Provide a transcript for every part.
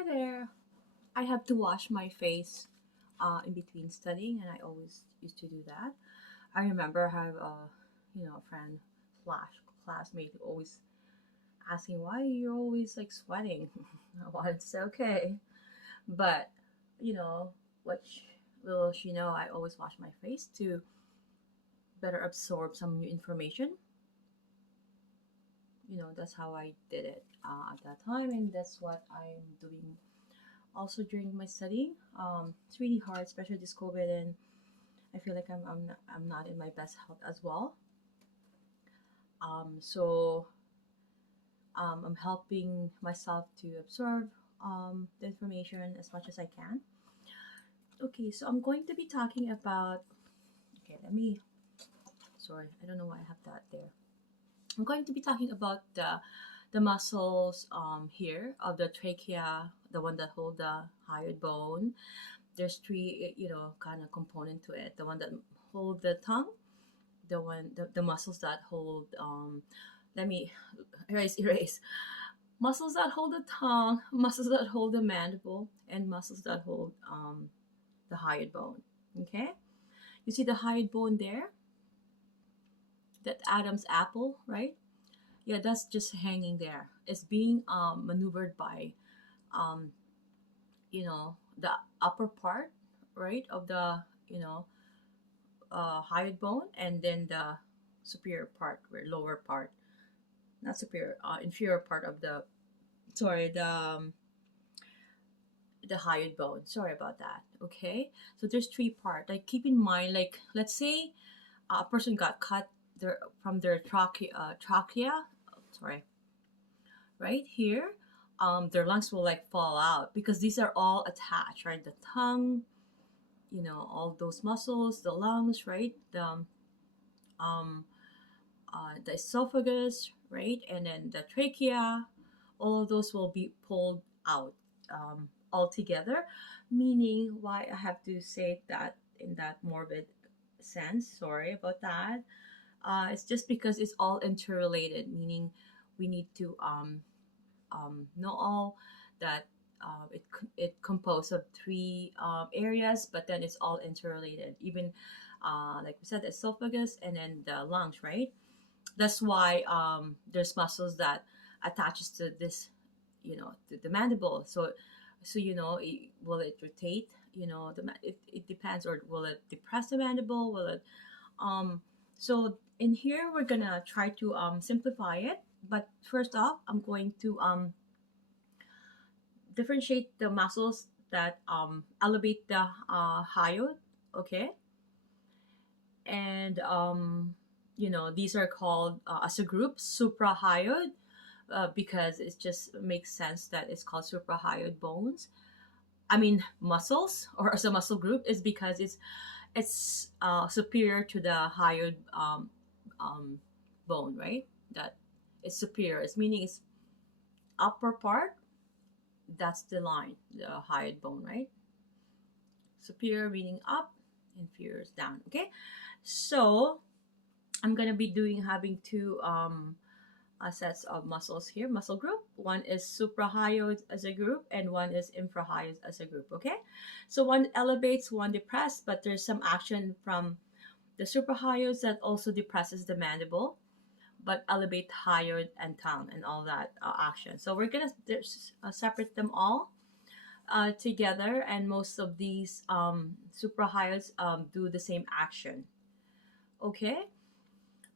Hi there. I have to wash my face in between studying, and I always used to do that. I remember I have a friend slash classmate who always asking why you're always like sweating. Well, it's okay, but you know little she know I always wash my face to better absorb some new information. That's how I did it at that time, and that's what I'm doing also during my study. It's really hard, especially this COVID, and I feel like I'm not in my best health as well. So I'm helping myself to absorb the information as much as I can. Okay, so I'm going to be talking about. Okay, let me. Sorry, I don't know why I have that there. I'm going to be talking about the muscles here of the trachea, the one that hold the hyoid bone. There's three, kind of component to it. The one that hold the tongue, the muscles that hold let me erase muscles that hold the tongue, muscles that hold the mandible, and muscles that hold the hyoid bone. Okay, you see the hyoid bone there, that Adam's apple, right? Yeah, that's just hanging there. It's being maneuvered by um, the upper part, right, of the hyoid bone, and then the superior part, or lower part, not superior, inferior part of the, sorry, the hyoid bone. Sorry about that. Okay, so there's three part. Like keep in mind, like let's say a person got cut from their trachea. Sorry, right here. Their lungs will like fall out because these are all attached, right? The tongue, all those muscles, the lungs, right? Um, the esophagus, right? And then the trachea, all of those will be pulled out all together. Meaning, why I have to say that in that morbid sense, sorry about that. It's just because it's all interrelated, meaning we need to know all that it composed of three areas, but then it's all interrelated. Even like we said, the esophagus and then the lungs, right? That's why there's muscles that attaches to this, to the mandible. So will it rotate? It depends, or will it depress the mandible? Will it um? So in here we're gonna try to simplify it. But first off, I'm going to differentiate the muscles that elevate the hyoid. Okay, and these are called as a group suprahyoid, because it just makes sense that it's called suprahyoid bones. I mean muscles, or as a muscle group, is because it's superior to the hyoid um, bone, right? That it's superior. It's meaning it's upper part. That's the line, the hyoid bone, right? Superior meaning up, inferior is down. Okay, so I'm gonna be having two sets of muscles here, muscle group. One is suprahyoid as a group, and one is infrahyoid as a group. Okay, so one elevates, one depresses, but there's some action from the suprahyoids that also depresses the mandible, but elevate hyoid and tongue and all that action. So we're gonna separate them all together, and most of these suprahyoids do the same action. Okay.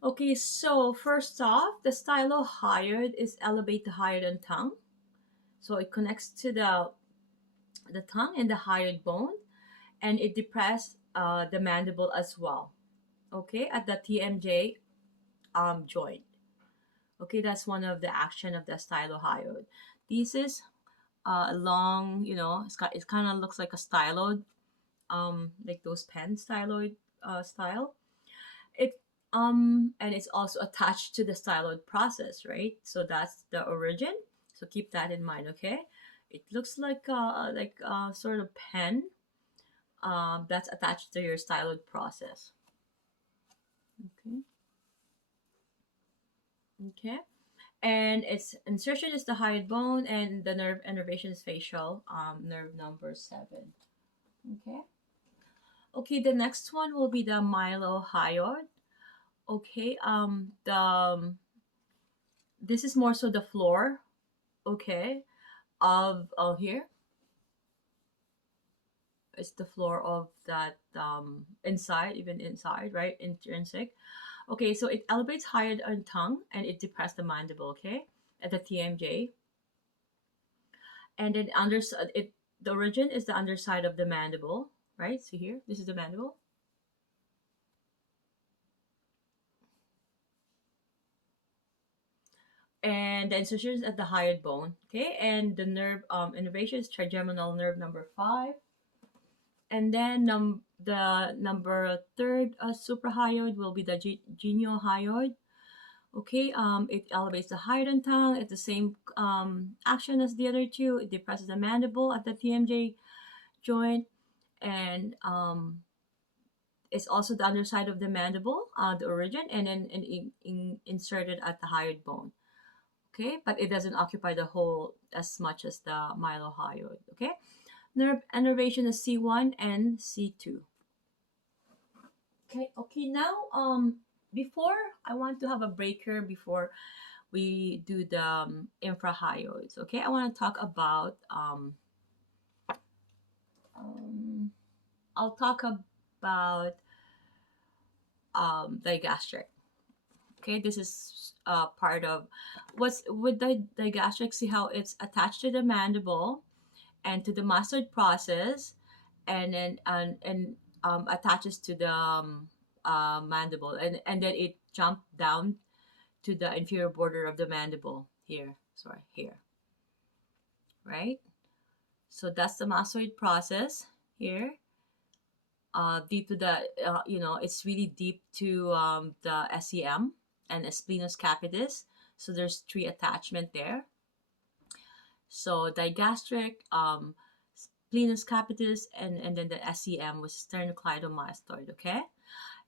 Okay, so first off, the stylohyoid is elevate the hyoid and tongue. So it connects to the tongue and the hyoid bone, and it depresses the mandible as well. Okay, at the TMJ joint. Okay, that's one of the action of the stylohyoid. This is a long, it kind of looks like a styloid, like those pen styloid style. It and it's also attached to the styloid process, right? So that's the origin. So keep that in mind, okay? It looks like sort of pen that's attached to your styloid process. Okay. Okay. And its insertion is the hyoid bone, and the nerve innervation is facial, nerve number 7. Okay. Okay, the next one will be the mylohyoid. Okay, this is more so the floor, okay, of here. It's the floor of that inside, even inside, right? Intrinsic. Okay, so it elevates higher on tongue and it depresses the mandible, okay, at the TMJ. And then the origin is the underside of the mandible, right? So here, this is the mandible. And the insertion is at the hyoid bone, okay? And the nerve innervation is trigeminal nerve number 5. And then the number third suprahyoid will be the geniohyoid. Okay, it elevates the hyoid and tongue. It's the same action as the other two. It depresses the mandible at the TMJ joint, and it's also the underside of the mandible, the origin, and then inserted at the hyoid bone. Okay, but it doesn't occupy the whole as much as the mylohyoid. Okay, nerve innervation is C1 and C2. Okay, now before I want to have a breaker before we do the infrahyoids. Okay, I want to talk about um, I'll talk about digastric. Okay, this is part of what's with the digastric. See how it's attached to the mandible and to the mastoid process, and then attaches to the mandible, and then it jumped down to the inferior border of the mandible here. Sorry, here, right? So that's the mastoid process here. Deep to the, it's really deep to the SEM and the splenius capitis. So there's 3 attachment there. So digastric, splenius capitis, and then the SEM was sternocleidomastoid, okay?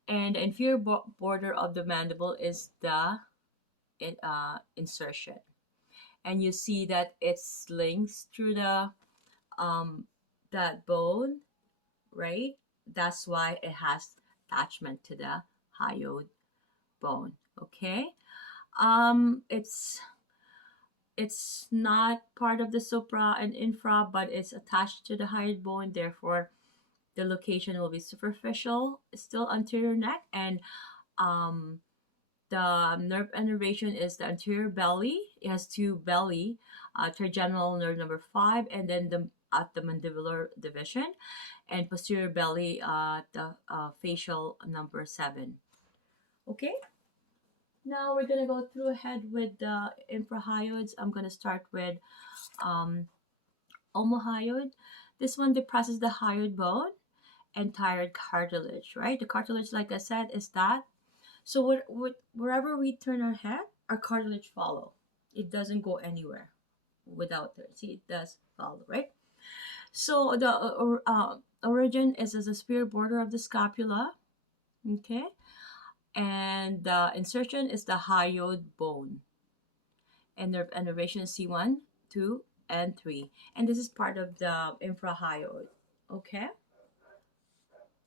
And the inferior border of the mandible is the insertion. And you see that it links through the that bone, right? That's why it has attachment to the hyoid bone. Okay, it's not part of the supra and infra, but it's attached to the hyoid bone. Therefore, the location will be superficial, still anterior neck, and the nerve innervation is the anterior belly. It has 2 belly, trigeminal nerve number 5, and then at the mandibular division, and posterior belly, the facial number 7. Okay. Now we're gonna go through ahead with the infrahyoids. I'm gonna start with omohyoid. This one depresses the hyoid bone and thyroid cartilage, right? The cartilage, like I said, is that. So wherever we turn our head, our cartilage follow. It doesn't go anywhere without it. See, it does follow, right? So the origin is as a superior border of the scapula, okay? And the insertion is the hyoid bone. And nerve innervation is C1, 2, and 3. And this is part of the infrahyoid, okay?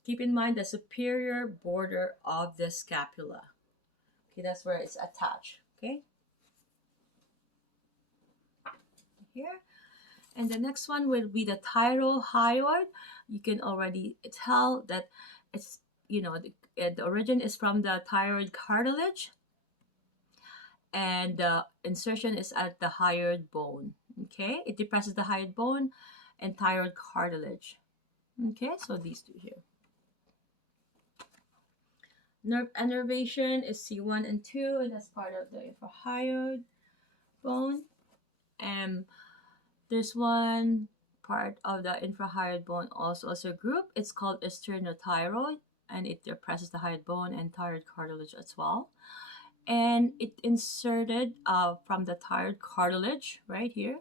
Keep in mind the superior border of the scapula. Okay, that's where it's attached, okay? Here. And the next one will be the thyrohyoid. You can already tell that it's, the origin is from the thyroid cartilage, and the insertion is at the hyoid bone. Okay, it depresses the hyoid bone and thyroid cartilage. Okay, so these 2 here. Nerve innervation is C1 and 2, and that's part of the infrahyoid bone. And this one part of the infrahyoid bone also as a group. It's called sternothyroid, and it depresses the hyoid bone and thyroid cartilage as well. And it inserted from the thyroid cartilage right here.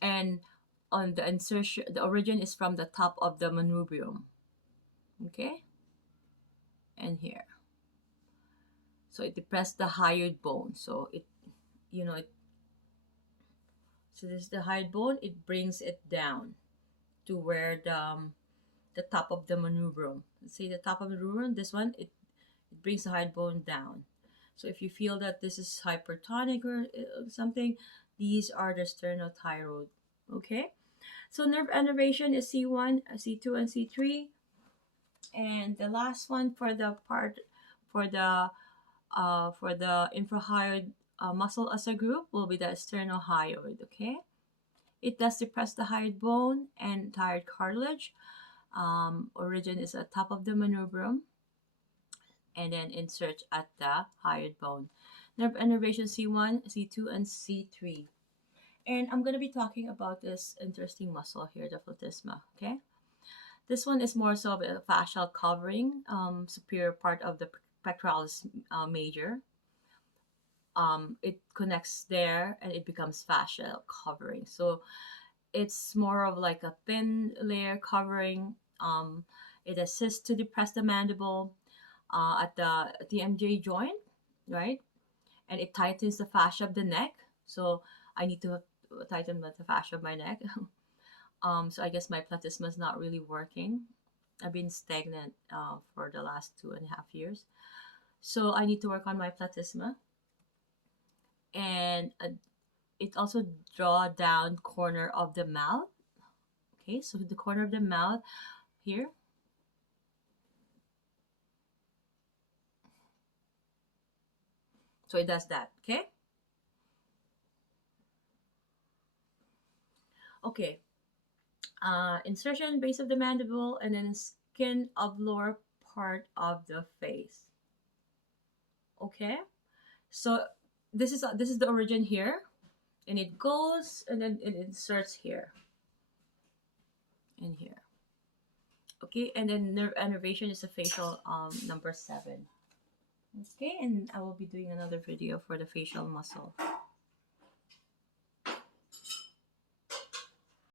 And on the insertion, the origin is from the top of the manubrium. Okay? And here. So it depresses the hyoid bone. So it, you know, it, so this is the hyoid bone. It brings it down to where the top of the manubrium. Let's say the top of the manubrium. This one, it brings the hyoid bone down. So if you feel that this is hypertonic or something, these are the sternothyroid. Okay. So nerve innervation is C1, C2, and C3. And the last one for the part for the infrahyoid muscle as a group will be the sternohyoid. Okay, it does depress the hyoid bone and thyroid cartilage. Origin is at top of the manubrium, and then insert at the hyoid bone. Nerve innervation C1, C2, and C3. And I'm going to be talking about this interesting muscle here, the platysma. Okay, this one is more so of a fascial covering, superior part of the pectoralis major. It connects there and it becomes fascial covering. So it's more of like a thin layer covering. It assists to depress the mandible at the MJ joint, right? And it tightens the fascia of the neck. So I need to tighten the fascia of my neck. So I guess my platysma is not really working. I've been stagnant for the last 2.5 years. So I need to work on my platysma. And it also draw down corner of the mouth. Okay, so the corner of the mouth here. So it does that, okay? Okay, insertion base of the mandible and then skin of lower part of the face. Okay, so this is the origin here, and it goes and then it inserts here and here. Okay, and then nerve innervation is the facial number 7. Okay, and I will be doing another video for the facial muscle.